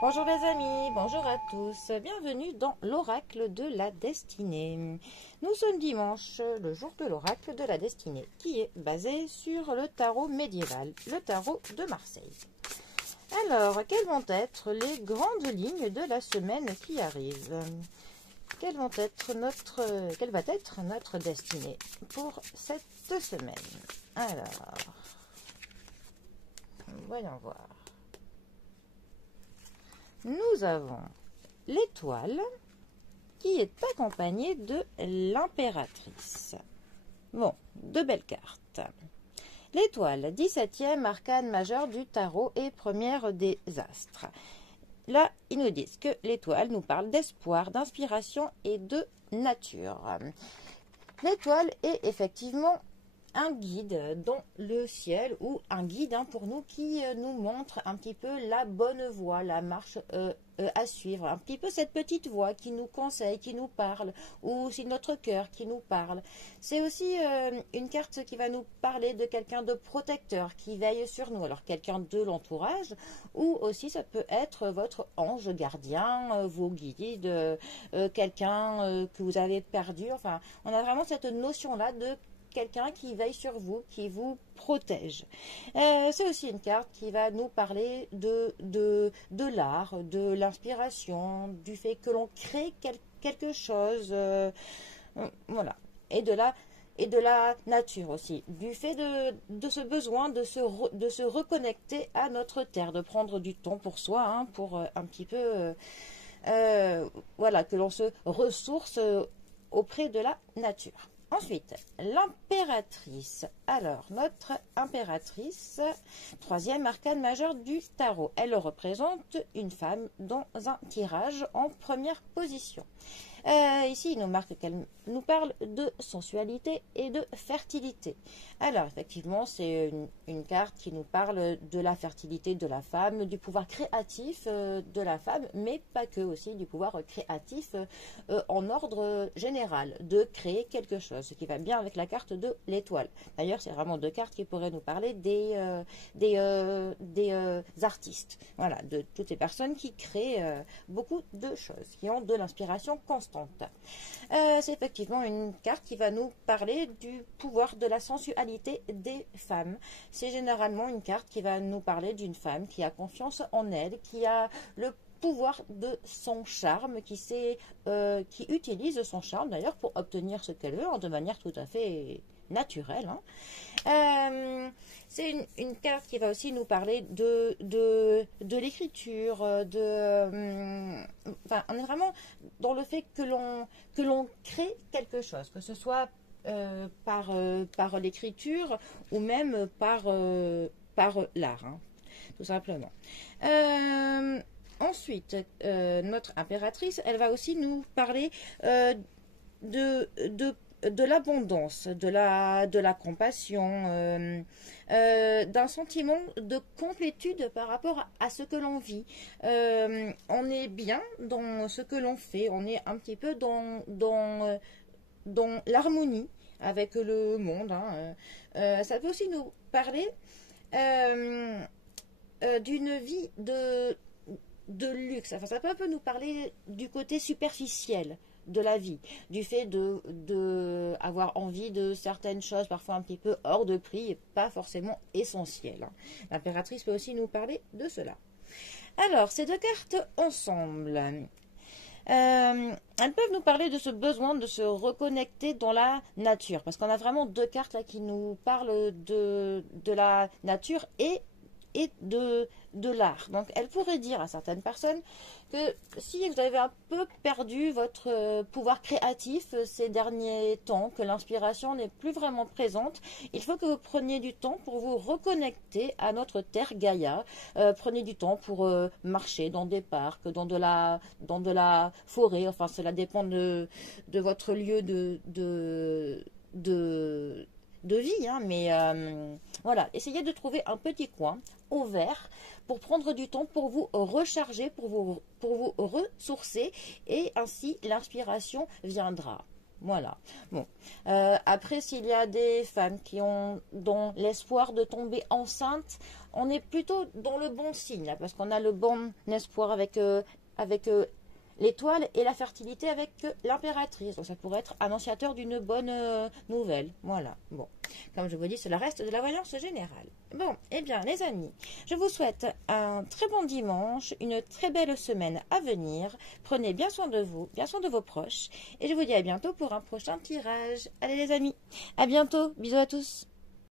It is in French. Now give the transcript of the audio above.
Bonjour les amis, bonjour à tous, bienvenue dans l'oracle de la destinée. Nous sommes dimanche, le jour de l'oracle de la destinée, qui est basé sur le tarot médiéval, le tarot de Marseille. Alors, quelles vont être les grandes lignes de la semaine qui arrive? Quelle va être notre destinée pour cette semaine? Alors, voyons voir. Nous avons l'étoile qui est accompagnée de l'impératrice. Bon, deux belles cartes. L'étoile, 17e arcane majeur du tarot et première des astres. Là, ils nous disent que l'étoile nous parle d'espoir, d'inspiration et de nature. L'étoile est effectivement un guide dans le ciel ou un guide pour nous qui nous montre un petit peu la bonne voie, la marche à suivre, un petit peu cette petite voix qui nous conseille, qui nous parle, ou c'est notre cœur qui nous parle. C'est aussi une carte qui va nous parler de quelqu'un de protecteur qui veille sur nous, alors quelqu'un de l'entourage, ou aussi ça peut être votre ange gardien, vos guides, quelqu'un que vous avez perdu. Enfin, on a vraiment cette notion-là de quelqu'un qui veille sur vous, qui vous protège. C'est aussi une carte qui va nous parler de l'art, de l'inspiration, du fait que l'on crée quelque chose, voilà, et de la nature aussi, du fait de ce besoin de se reconnecter à notre terre, de prendre du temps pour soi, pour un petit peu, voilà, que l'on se ressource auprès de la nature. Ensuite, l'impératrice. Alors, notre impératrice, troisième arcane majeur du tarot. Elle représente une femme dans un tirage en première position. Ici, il nous marque qu'elle nous parle de sensualité et de fertilité. Alors, effectivement, c'est une carte qui nous parle de la fertilité de la femme, du pouvoir créatif de la femme, mais pas que, aussi du pouvoir créatif en ordre général, de créer quelque chose, ce qui va bien avec la carte de l'étoile. D'ailleurs, c'est vraiment deux cartes qui pourraient nous parler des artistes, voilà, de toutes ces personnes qui créent beaucoup de choses, qui ont de l'inspiration constante. C'est effectivement une carte qui va nous parler du pouvoir de la sensualité des femmes. C'est généralement une carte qui va nous parler d'une femme qui a confiance en elle, qui a le pouvoir de son charme, qui utilise son charme d'ailleurs pour obtenir ce qu'elle veut de manière tout à fait naturelle. C'est une carte qui va aussi nous parler de l'écriture, enfin, on est vraiment dans le fait que l'on crée quelque chose, que ce soit par l'écriture ou même par l'art, tout simplement. Ensuite, notre impératrice, elle va aussi nous parler de l'abondance, de la compassion, d'un sentiment de complétude par rapport à ce que l'on vit. On est bien dans ce que l'on fait, on est un petit peu dans l'harmonie avec le monde. Ça peut aussi nous parler d'une vie de luxe. Enfin, ça peut un peu nous parler du côté superficiel de la vie, du fait de avoir envie de certaines choses parfois un petit peu hors de prix et pas forcément essentielles. L'impératrice peut aussi nous parler de cela. Alors, ces deux cartes ensemble, elles peuvent nous parler de ce besoin de se reconnecter dans la nature, parce qu'on a vraiment deux cartes là qui nous parlent de la nature et de l'art. Donc, elle pourrait dire à certaines personnes que si vous avez un peu perdu votre pouvoir créatif ces derniers temps, que l'inspiration n'est plus vraiment présente, il faut que vous preniez du temps pour vous reconnecter à notre terre Gaïa. Prenez du temps pour marcher dans des parcs, dans de la forêt. Enfin, cela dépend de votre lieu de vie, mais voilà, essayez de trouver un petit coin au vert pour prendre du temps pour vous recharger, pour vous ressourcer, et ainsi l'inspiration viendra. Voilà. Bon. Après, s'il y a des femmes qui ont dans l'espoir de tomber enceinte, on est plutôt dans le bon signe, là, parce qu'on a le bon espoir avec l'étoile et la fertilité avec l'impératrice. Donc ça pourrait être annonciateur d'une bonne nouvelle. Voilà. Bon, comme je vous dis, cela reste de la voyance générale. Bon, eh bien les amis, je vous souhaite un très bon dimanche, une très belle semaine à venir. Prenez bien soin de vous, bien soin de vos proches. Et je vous dis à bientôt pour un prochain tirage. Allez les amis, à bientôt. Bisous à tous.